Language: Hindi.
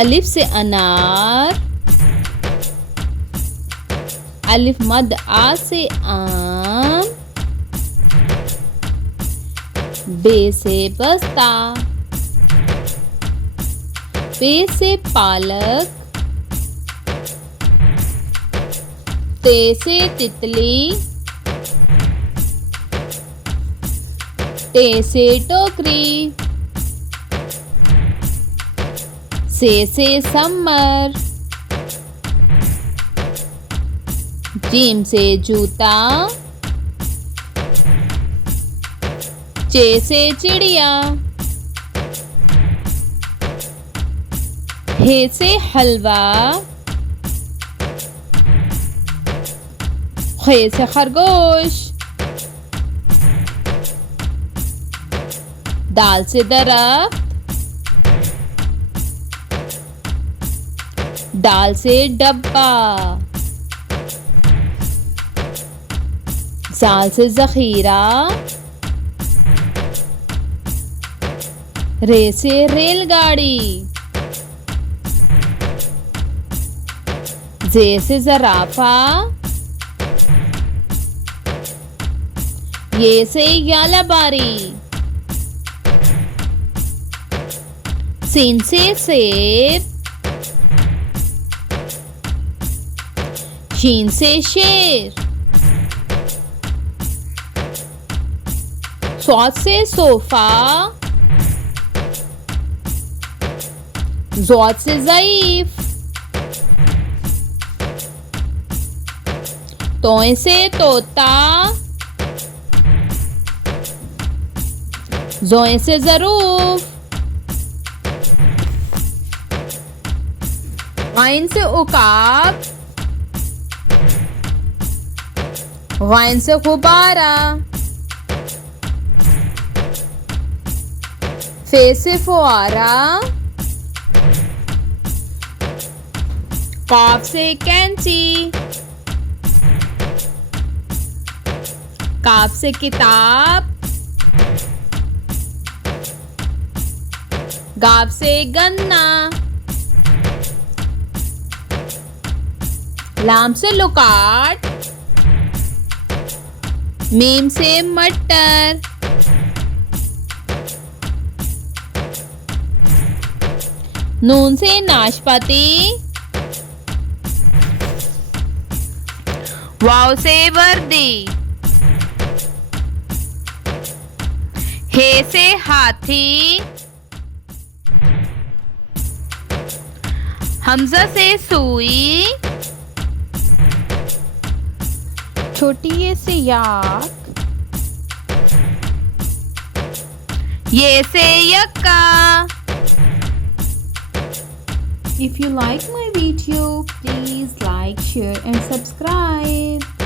अलिफ से अनार, अलिफ मद आ से आम, बे से बस्ता, पे से पालक, ते से तितली, टे से टोकरी, से समर, जीम से जूता, चे से चिड़िया, हे से हलवा, खे से खरगोश, दाल से दरख्त, दाल से डब्बा, जाल से जखीरा, रे से रेलगाड़ी, जे से जराफा, ये से यालाबारी, सीन से सेब, शीन से शेर, स्वाद से सोफा, ज़ौद से ज़ईफ, तोए से तोता, ज़ोए से ज़रूफ, गाइन से उकाब, गाइन से गुब्बारा, फे से फुआरा, काफ से कैंची, काफ से किताब, गाफ से गन्ना, लाम से लुकाट, मीम से मटर, नून से नाशपाती, वाव से वर्दी, हे से हाथी, हमजा से सुई, छोटी ये से याक, ये से यक्का। If you like my video, please like, share and subscribe.